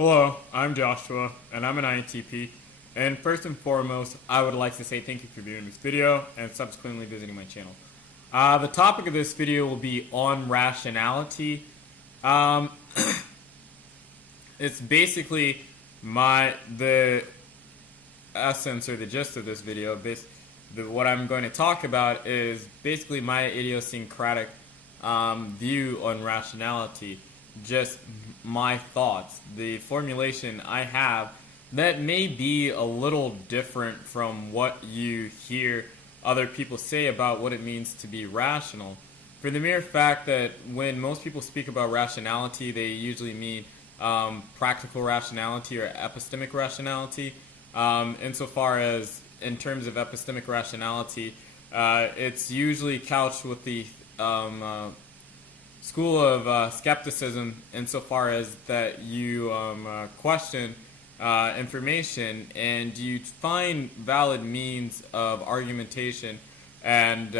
Hello, I'm Joshua, and I'm an INTP. And first and foremost, I would like to say thank you for viewing this video and subsequently visiting my channel. The topic of this video will be on rationality. Um, it's basically the essence or the gist of this video. What I'm going to talk about is basically my idiosyncratic view on rationality. Just my thoughts, the formulation I have that may be a little different from what you hear other people say about what it means to be rational. For the mere fact that when most people speak about rationality, they usually mean practical rationality or epistemic rationality. Insofar as in terms of epistemic rationality, it's usually couched with the school of skepticism insofar as that you question information and you find valid means of argumentation and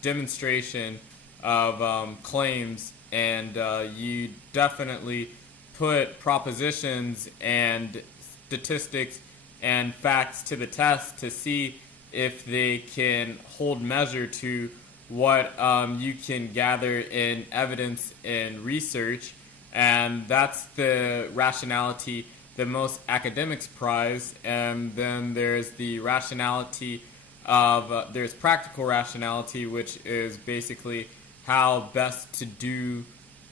demonstration of claims, and you definitely put propositions and statistics and facts to the test to see if they can hold measure to what you can gather in evidence and research. And that's the rationality that most academics prize. And then there's the rationality of there's practical rationality, which is basically how best to do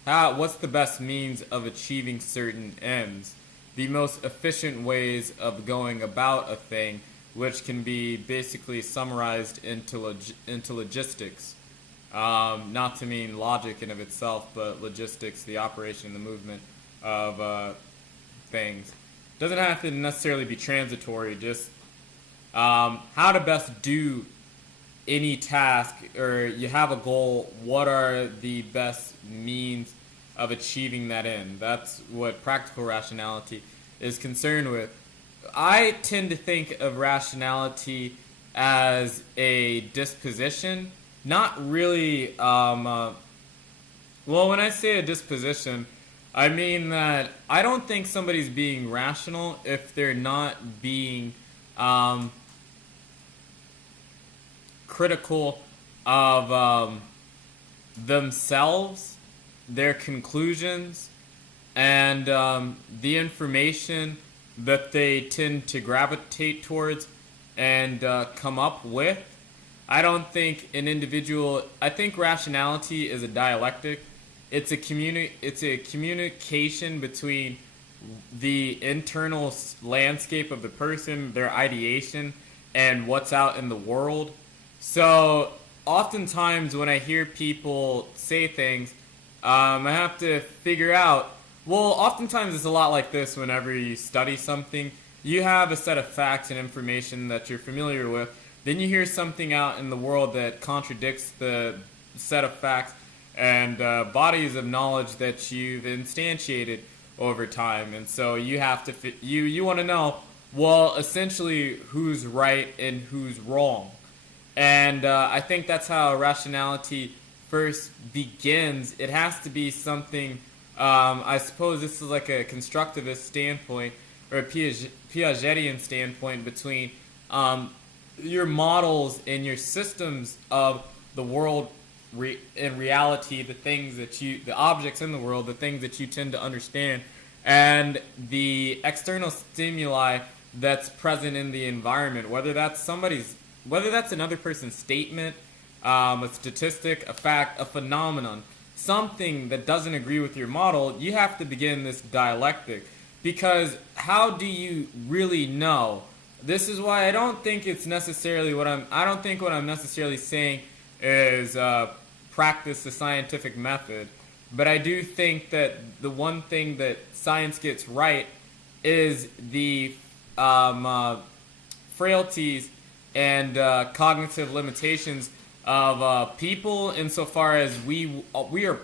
what's the best means of achieving certain ends, the most efficient ways of going about a thing, which can be basically summarized into logistics. Not to mean logic in of itself, but logistics, the operation, the movement of things. Doesn't have to necessarily be transitory, just how to best do any task, or you have a goal, what are the best means of achieving that end? That's what practical rationality is concerned with. I tend to think of rationality as a disposition, not really, well, when I say a disposition, I mean that I don't think somebody's being rational if they're not being critical of themselves, their conclusions, and the information that they tend to gravitate towards and come up with. I don't think an individual. I think rationality is a dialectic. It's a communication between the internal landscape of the person, their ideation, and what's out in the world. So oftentimes when I hear people say things, I have to figure out. Well, oftentimes it's a lot like this. Whenever you study something, you have a set of facts and information that you're familiar with. Then you hear something out in the world that contradicts the set of facts and bodies of knowledge that you've instantiated over time. And so you have to you want to know, well, essentially who's right and who's wrong. And I think that's how rationality first begins. It has to be something. I suppose this is like a constructivist standpoint or a Piagetian standpoint between your models and your systems of the world in reality, the objects in the world, the things that you tend to understand, and the external stimuli that's present in the environment, whether that's another person's statement, a statistic, a fact, a phenomenon, something that doesn't agree with your model. You have to begin this dialectic, because how do you really know? This is why I don't think it's necessarily I don't think what I'm necessarily saying is practice the scientific method, but I do think that the one thing that science gets right is the frailties and cognitive limitations of people, insofar as we are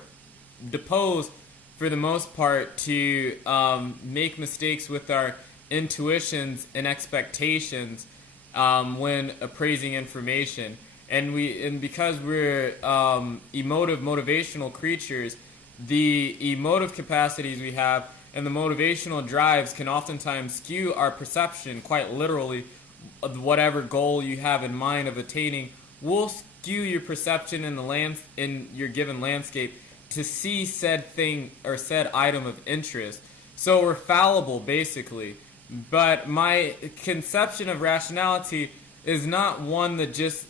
disposed for the most part to make mistakes with our intuitions and expectations when appraising information. And because we're motivational creatures, the emotive capacities we have and the motivational drives can oftentimes skew our perception, quite literally, of whatever goal you have in mind of attaining will skew your perception in your given landscape to see said thing or said item of interest. So we're fallible, basically. But my conception of rationality is not one that just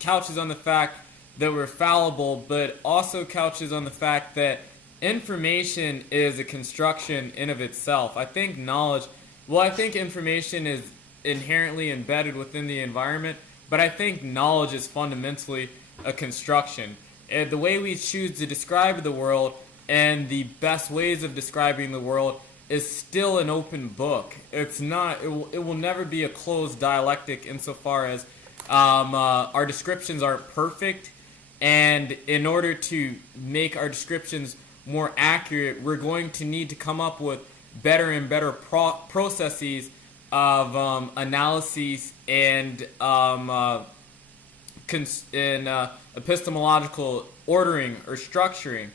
couches on the fact that we're fallible, but also couches on the fact that information is a construction in of itself. I think information is inherently embedded within the environment, but I think knowledge is fundamentally a construction. And the way we choose to describe the world and the best ways of describing the world is still an open book. It's not. It will never be a closed dialectic insofar as our descriptions aren't perfect, and in order to make our descriptions more accurate, we're going to need to come up with better and better processes of analyses and epistemological ordering or structuring.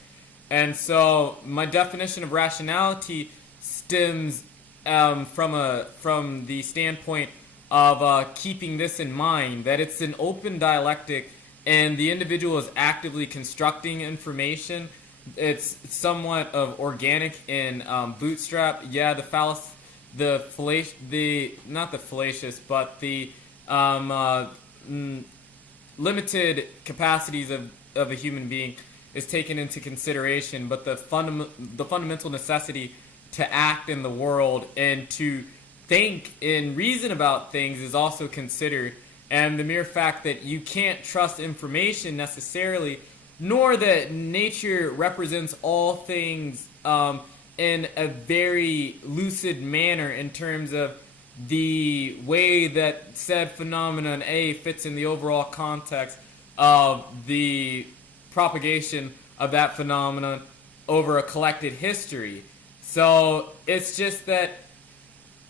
And so my definition of rationality stems from the standpoint of keeping this in mind, that it's an open dialectic and the individual is actively constructing information. It's somewhat of organic and bootstrap. Yeah, not the fallacious, but the limited capacities of a human being is taken into consideration, but the fundamental necessity to act in the world and to think and reason about things is also considered. And the mere fact that you can't trust information necessarily, nor that nature represents all things in a very lucid manner in terms of the way that said phenomenon A fits in the overall context of the propagation of that phenomenon over a collected history. So it's just that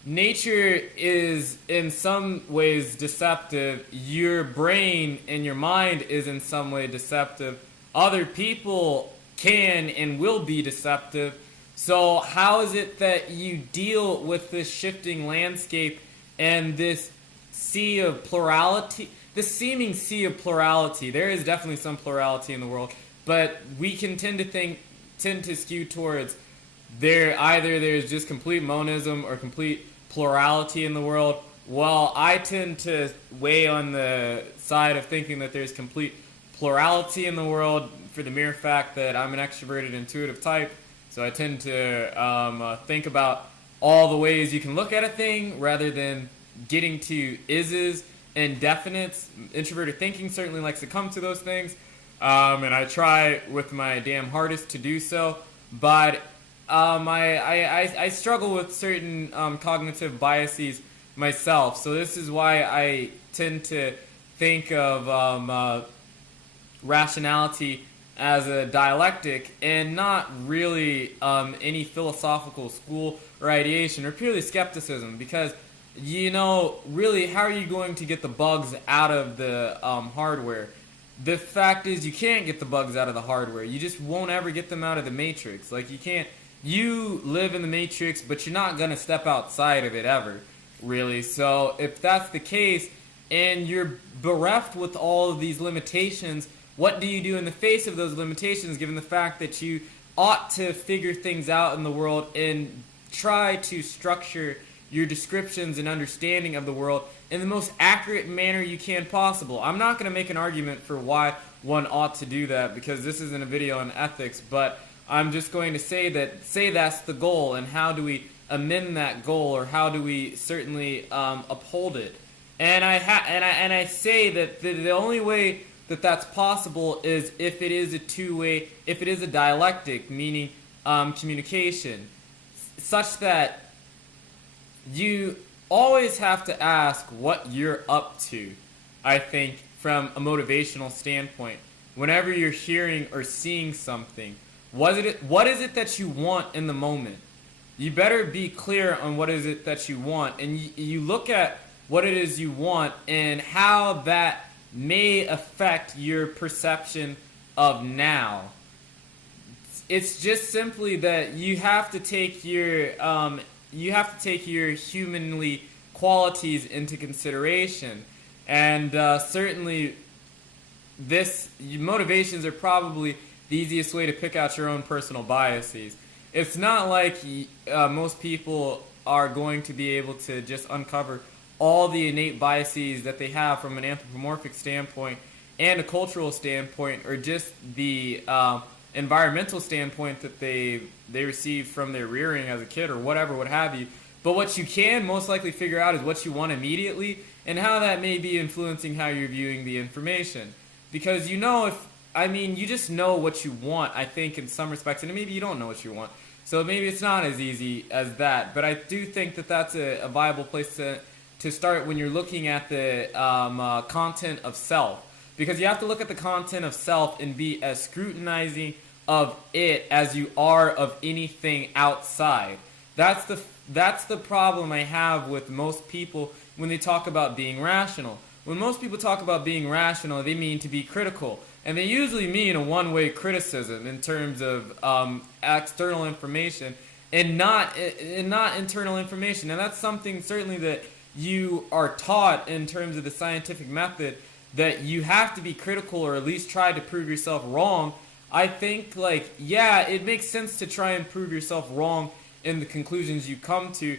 nature is in some ways deceptive. Your brain and your mind is in some way deceptive. Other people can and will be deceptive. So how is it that you deal with this shifting landscape and this sea of plurality, this seeming sea of plurality? There is definitely some plurality in the world, but we can tend to skew towards there's just complete monism or complete plurality in the world. Well, I tend to weigh on the side of thinking that there's complete plurality in the world for the mere fact that I'm an extroverted, intuitive type. So I tend to think about all the ways you can look at a thing rather than getting to ises and definites. Introverted thinking certainly likes to come to those things, and I try with my damn hardest to do so. But I struggle with certain cognitive biases myself. So this is why I tend to think of rationality as a dialectic and not really any philosophical school or ideation or purely skepticism, because really, how are you going to get the bugs out of the hardware? The fact is, you can't get the bugs out of the hardware. You just won't ever get them out of the matrix. Like, you live in the matrix, but you're not going to step outside of it ever, really. So if that's the case and you're bereft with all of these limitations, what do you do in the face of those limitations, given the fact that you ought to figure things out in the world and try to structure your descriptions and understanding of the world in the most accurate manner you can possible? I'm not going to make an argument for why one ought to do that, because this isn't a video on ethics, but I'm just going to say that's the goal, and how do we amend that goal, or how do we certainly uphold it? And I say that the only way that that's possible is if it is a two-way, if it is a dialectic, meaning communication, such that you always have to ask what you're up to, I think, from a motivational standpoint. Whenever you're hearing or seeing something, what is it that you want in the moment? You better be clear on what is it that you want, and you look at what it is you want and how that may affect your perception of now. it's just simply that you have to take your humanly qualities into consideration, and certainly motivations are probably the easiest way to pick out your own personal biases. It's not like most people are going to be able to just uncover all the innate biases that they have from an anthropomorphic standpoint and a cultural standpoint, or just the environmental standpoint that they received from their rearing as a kid, or whatever, what have you. But what you can most likely figure out is what you want immediately, and how that may be influencing how you're viewing the information. Because you just know what you want, I think, in some respects, and maybe you don't know what you want. So maybe it's not as easy as that. But I do think that that's a viable place to start when you're looking at the content of self. Because you have to look at the content of self and be as scrutinizing of it as you are of anything outside. That's the problem I have with most people when they talk about being rational. When most people talk about being rational, they mean to be critical. And they usually mean a one-way criticism in terms of external information and not internal information. And that's something certainly that you are taught in terms of the scientific method, that you have to be critical or at least try to prove yourself wrong. I think, it makes sense to try and prove yourself wrong in the conclusions you come to.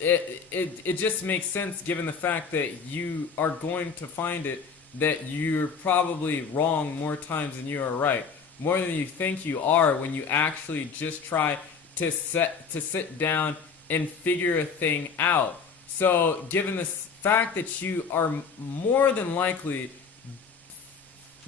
It just makes sense given the fact that you are going to find it that you're probably wrong more times than you are right. More than you think you are when you actually just try to sit down and figure a thing out. So given the fact that you are more than likely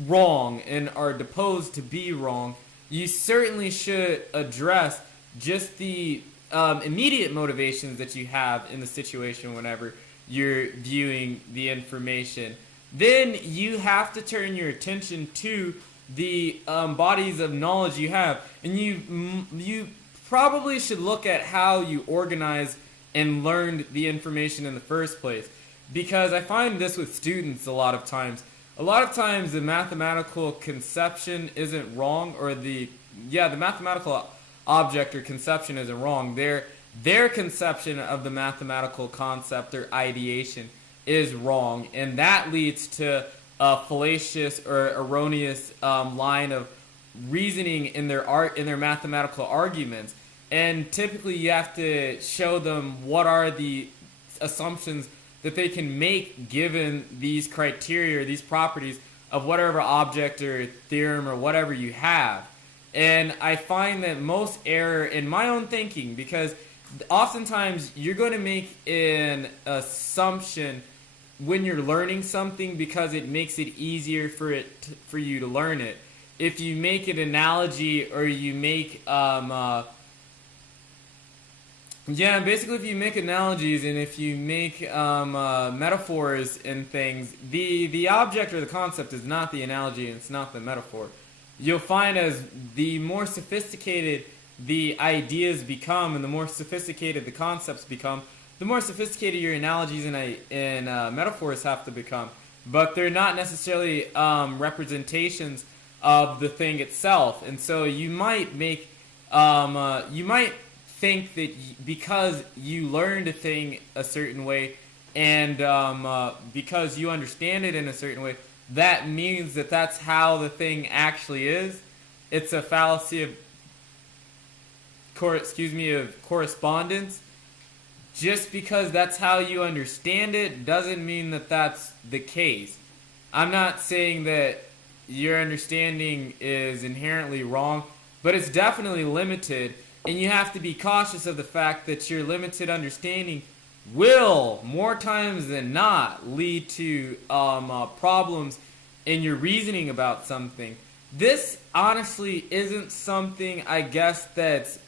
wrong and are deposed to be wrong, you certainly should address just the immediate motivations that you have in the situation whenever you're viewing the information. Then you have to turn your attention to the bodies of knowledge you have, and you probably should look at how you organize and learned the information in the first place. Because I find this with students a lot of times. A lot of times the mathematical conception isn't wrong, or the mathematical object or conception isn't wrong. Their conception of the mathematical concept or ideation is wrong, and that leads to a fallacious or erroneous line of reasoning in their mathematical arguments. And typically you have to show them what are the assumptions that they can make given these criteria or these properties of whatever object or theorem or whatever you have. And I find that most error in my own thinking, because oftentimes you're going to make an assumption when you're learning something because it makes it easier for you to learn it. If you make an analogy or you make basically if you make analogies and if you make metaphors and things, the object or the concept is not the analogy and it's not the metaphor. You'll find as the more sophisticated the ideas become and the more sophisticated the concepts become, the more sophisticated your analogies and metaphors have to become. But they're not necessarily representations of the thing itself. And so you might make think that because you learned a thing a certain way and because you understand it in a certain way, that means that that's how the thing actually is. It's a fallacy of correspondence. Just because that's how you understand it doesn't mean that that's the case. I'm not saying that your understanding is inherently wrong, but it's definitely limited. And you have to be cautious of the fact that your limited understanding will, more times than not, lead to problems in your reasoning about something. This honestly isn't something, I guess, that's,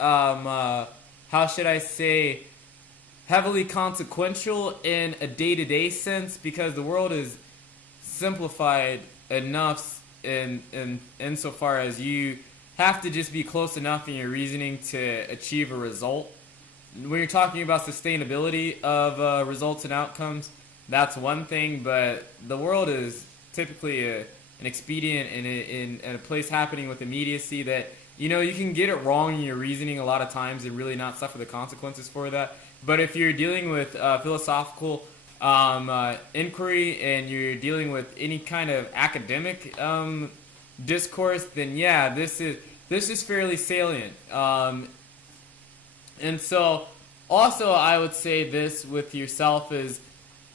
heavily consequential in a day-to-day sense, because the world is simplified enough insofar as you have to just be close enough in your reasoning to achieve a result. When you're talking about sustainability of results and outcomes, that's one thing, but the world is typically an expedient and a place happening with immediacy that You can get it wrong in your reasoning a lot of times and really not suffer the consequences for that. But if you're dealing with philosophical inquiry and you're dealing with any kind of academic discourse, then yeah, this is fairly salient. And so, also, I would say this with yourself is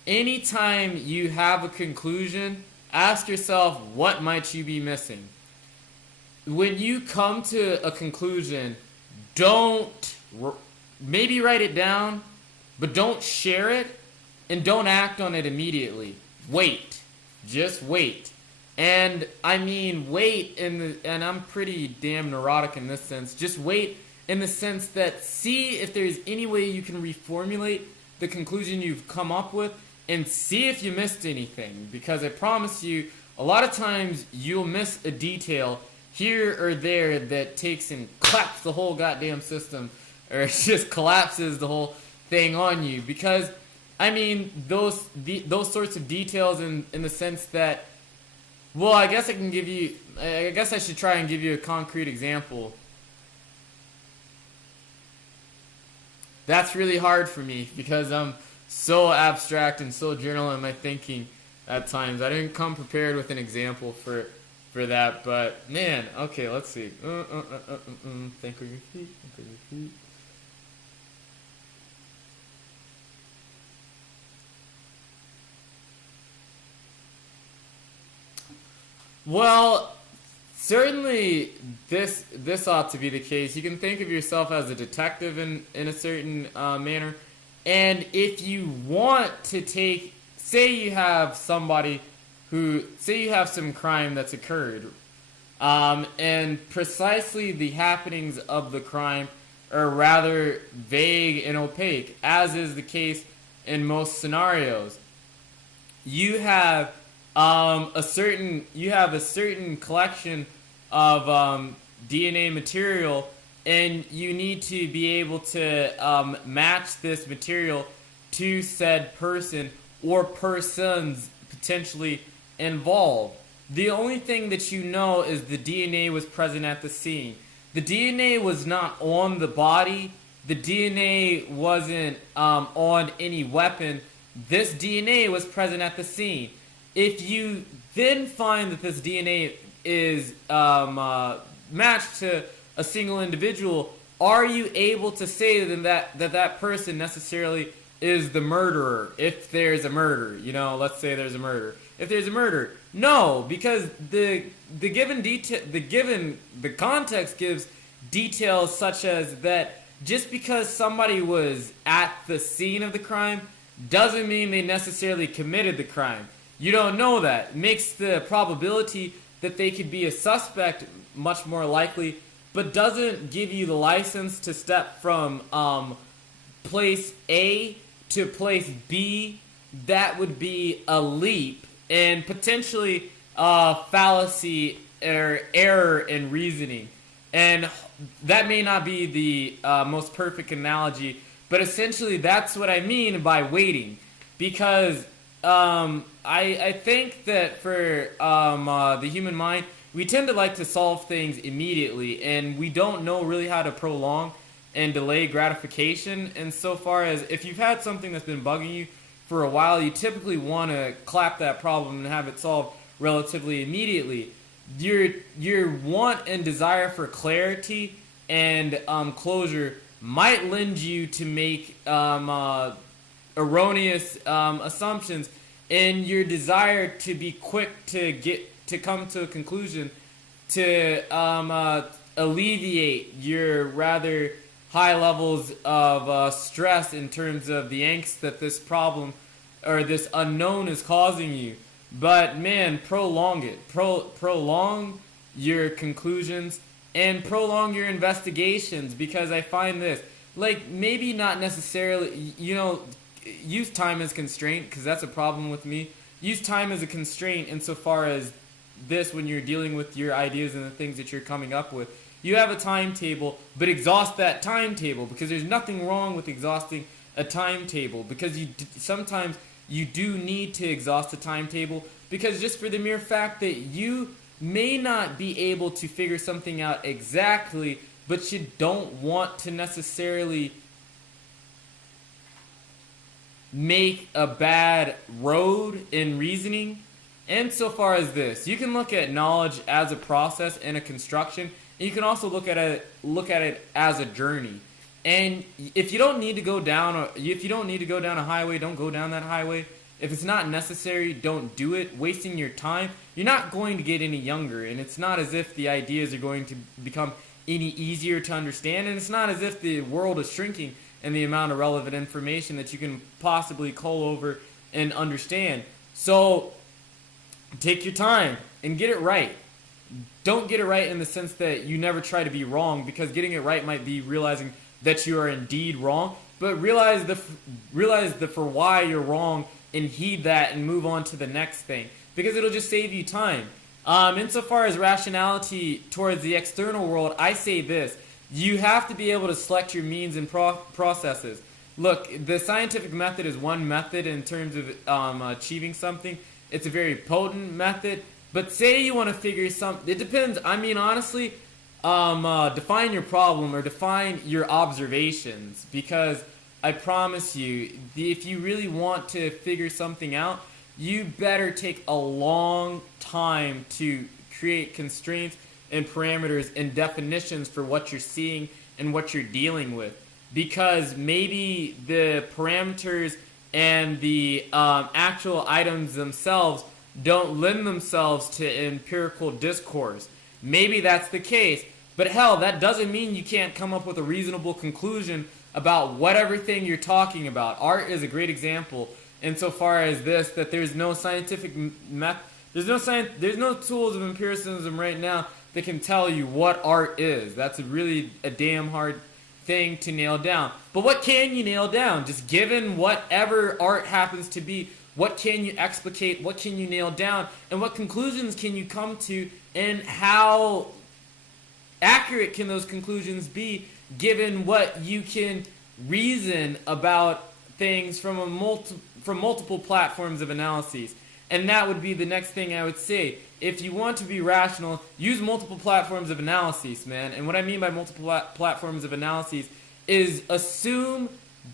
anytime you have a conclusion, ask yourself, what might you be missing? When you come to a conclusion, maybe write it down, but don't share it and don't act on it immediately. Wait. Just wait. And I mean, wait and I'm pretty damn neurotic in this sense. Just wait in the sense that see if there's any way you can reformulate the conclusion you've come up with and see if you missed anything. Because I promise you, a lot of times you'll miss a detail here or there that takes and claps the whole goddamn system, or it just collapses the whole thing on you. Because, I mean, those sorts of details in the sense that, well, I guess I should try and give you a concrete example. That's really hard for me because I'm so abstract and so general in my thinking at times. I didn't come prepared with an example for that, but man, okay, let's see. Think on your feet, think on your feet. Well, certainly this ought to be the case. You can think of yourself as a detective in a certain manner, and if you want to say you have some crime that's occurred, and precisely the happenings of the crime are rather vague and opaque, as is the case in most scenarios. You have a certain collection of DNA material, and you need to be able to match this material to said person or persons potentially involved. The only thing that you know is the DNA was present at the scene. The DNA was not on the body. The DNA wasn't on any weapon. This DNA was present at the scene. If you then find that this DNA is matched to a single individual, are you able to say that person necessarily is the murderer? If there's a murder, let's say there's a murder. If there's a murder, no, because the context gives details such as that just because somebody was at the scene of the crime doesn't mean they necessarily committed the crime. You don't know that. It makes the probability that they could be a suspect much more likely, but doesn't give you the license to step from place A to place B. That would be a leap and potentially fallacy or error in reasoning. And that may not be the most perfect analogy, but essentially that's what I mean by waiting. Because I think that for the human mind, we tend to like to solve things immediately, and we don't know really how to prolong and delay gratification. And so far as if you've had something that's been bugging you for a while, you typically want to clap that problem and have it solved relatively immediately. Your want and desire for clarity and closure might lend you to make erroneous assumptions, and your desire to be quick to come to a conclusion to alleviate your rather high levels of stress in terms of the angst that this problem or this unknown is causing you. But man, prolong it. Prolong your conclusions and prolong your investigations, because I find this, like, maybe not necessarily, use time as constraint, because that's a problem with me. Use time as a constraint insofar as this, when you're dealing with your ideas and the things that you're coming up with. You have a timetable, but exhaust that timetable, because there's nothing wrong with exhausting a timetable, because sometimes you do need to exhaust a timetable, because just for the mere fact that you may not be able to figure something out exactly, but you don't want to necessarily make a bad road in reasoning. Insofar as this, you can look at knowledge as a process and a construction, and you can also look at it as a journey. And if you don't need to go down, a highway, don't go down that highway. If it's not necessary, don't do it. Wasting your time, you're not going to get any younger, and it's not as if the ideas are going to become any easier to understand, and it's not as if the world is shrinking in the amount of relevant information that you can possibly cull over and understand. So take your time and get it right. Don't get it right in the sense that you never try to be wrong, because getting it right might be realizing that you are indeed wrong, but realize the for why you're wrong and heed that and move on to the next thing, because it'll just save you time. Insofar as rationality towards the external world, I say this: you have to be able to select your means and processes. Look, the scientific method is one method in terms of achieving something. It's a very potent method. But say you want to figure something, it depends. I mean, honestly, define your problem or define your observations, because I promise you, if you really want to figure something out, you better take a long time to create constraints and parameters and definitions for what you're seeing and what you're dealing with, because maybe the parameters and the actual items themselves don't lend themselves to empirical discourse. Maybe that's the case, but hell, that doesn't mean you can't come up with a reasonable conclusion about whatever thing you're talking about. Art is a great example insofar as this, that there's no scientific there's no tools of empiricism right now that can tell you what art is. That's really a damn hard thing to nail down. But what can you nail down? Just given whatever art happens to be, what can you explicate, what can you nail down, and what conclusions can you come to, and how accurate can those conclusions be given what you can reason about things from multiple platforms of analyses. And that would be the next thing I would say. If you want to be rational, use multiple platforms of analyses, man. And what I mean by multiple platforms of analyses is assume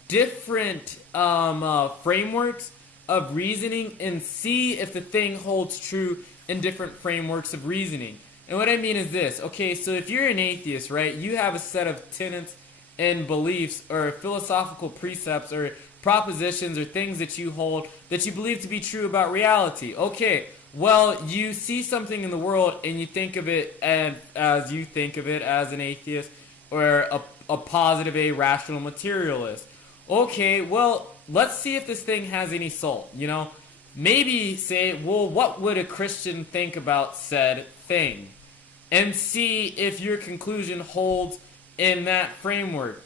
different frameworks of reasoning and see if the thing holds true in different frameworks of reasoning. And what I mean is this. Okay, so if you're an atheist, right, you have a set of tenets and beliefs or philosophical precepts or propositions or things that you hold that you believe to be true about reality. Okay, well, you see something in the world and you think of it as you think of it as an atheist or a positive, a rational materialist. Okay, well, let's see if this thing has any soul, you know? Maybe say, well, what would a Christian think about said thing? And see if your conclusion holds in that framework.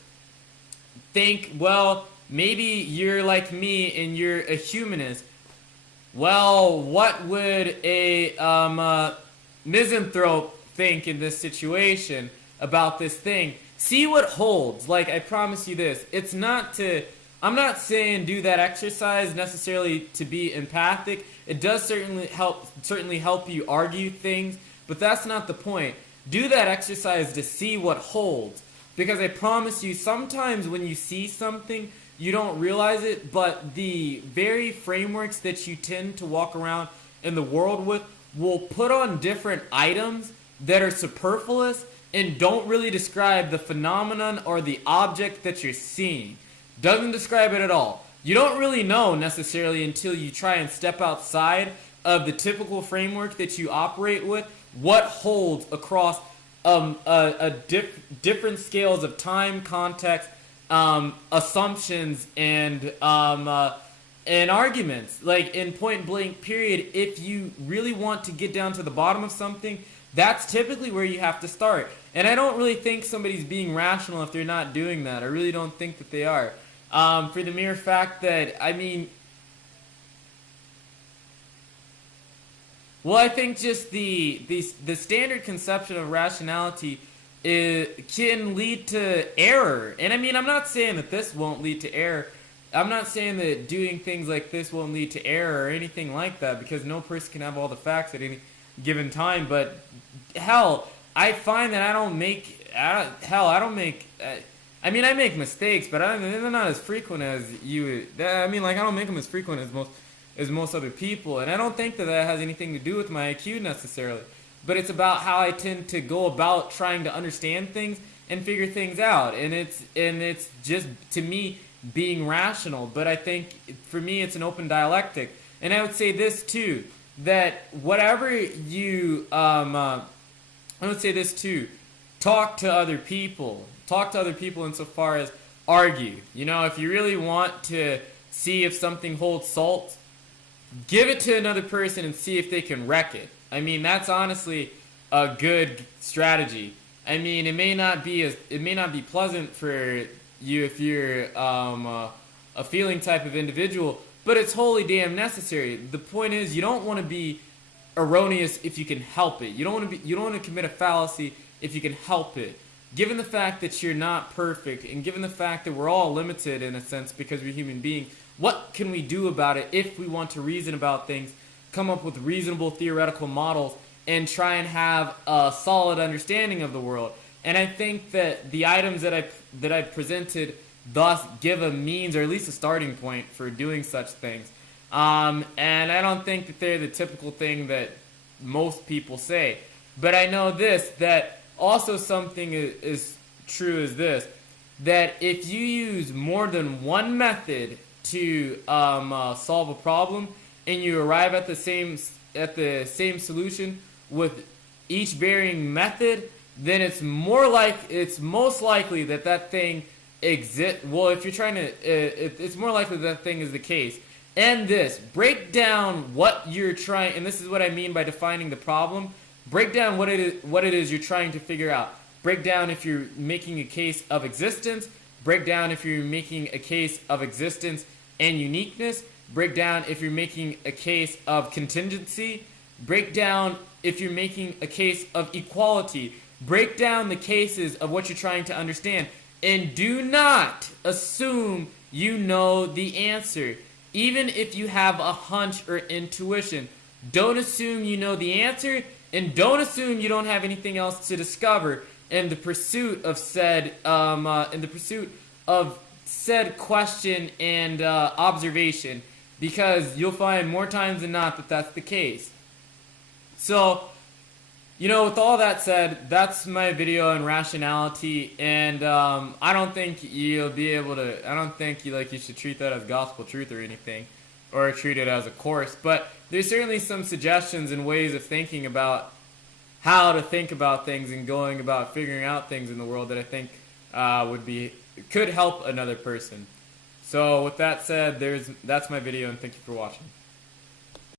Think, well, maybe you're like me and you're a humanist. Well, what would a misanthrope think in this situation about this thing? See what holds. Like, I promise you this. It's not to... I'm not saying do that exercise necessarily to be empathic. It does certainly help you argue things, but that's not the point. Do that exercise to see what holds. Because I promise you, sometimes when you see something, you don't realize it, but the very frameworks that you tend to walk around in the world with will put on different items that are superfluous and don't really describe the phenomenon or the object that you're seeing. Doesn't describe it at all. You don't really know necessarily until you try and step outside of the typical framework that you operate with what holds across different scales of time, context, assumptions, and arguments. Like in point blank period, if you really want to get down to the bottom of something, that's typically where you have to start. And I don't really think somebody's being rational if they're not doing that. I really don't think that they are. For the mere fact that, I mean, well, I think just the standard conception of rationality can lead to error. And I mean, I'm not saying that this won't lead to error. I'm not saying that doing things like this won't lead to error or anything like that, because no person can have all the facts at given time. But hell, I find that I don't make, I don't make, I mean, I make mistakes, but they're not as frequent as you. I mean, like, I don't make them as frequent as most other people, and I don't think that has anything to do with my IQ necessarily. But it's about how I tend to go about trying to understand things and figure things out, and it's just, to me, being rational. But I think for me, it's an open dialectic, and I would say this too, that whatever you, I would say this too, talk to other people. Talk to other people insofar as argue. You know, if you really want to see if something holds salt, give it to another person and see if they can wreck it. I mean, that's honestly a good strategy. I mean, it may not be pleasant for you if you're a feeling type of individual, but it's wholly damn necessary. The point is, you don't want to be erroneous if you can help it. You don't want to commit a fallacy if you can help it. Given the fact that you're not perfect, and given the fact that we're all limited in a sense because we're human beings, what can we do about it if we want to reason about things, come up with reasonable theoretical models, and try and have a solid understanding of the world? And I think that the items that I presented thus give a means, or at least a starting point, for doing such things. And I don't think that they're the typical thing that most people say. But I know this, that also something is true is this, that if you use more than one method to solve a problem, and you arrive at the same solution with each varying method, then it's most likely that thing exists. Well, if you're trying to, it's more likely that thing is the case. And this, break down what you're trying, and this is what I mean by defining the problem. Break down what it is you're trying to figure out. Break down if you're making a case of existence. Break down if you're making a case of existence and uniqueness. Break down if you're making a case of contingency. Break down if you're making a case of equality. Break down the cases of what you're trying to understand. And do not assume you know the answer. Even if you have a hunch or intuition, don't assume you know the answer. And don't assume you don't have anything else to discover in the pursuit of said question and observation, because you'll find more times than not that that's the case. So, you know, with all that said, that's my video on rationality, and I don't think you'll be able to. I don't think you should treat that as gospel truth or anything, or treat it as a course, but there's certainly some suggestions and ways of thinking about how to think about things and going about figuring out things in the world that I think could help another person. So with that said, that's my video, and thank you for watching.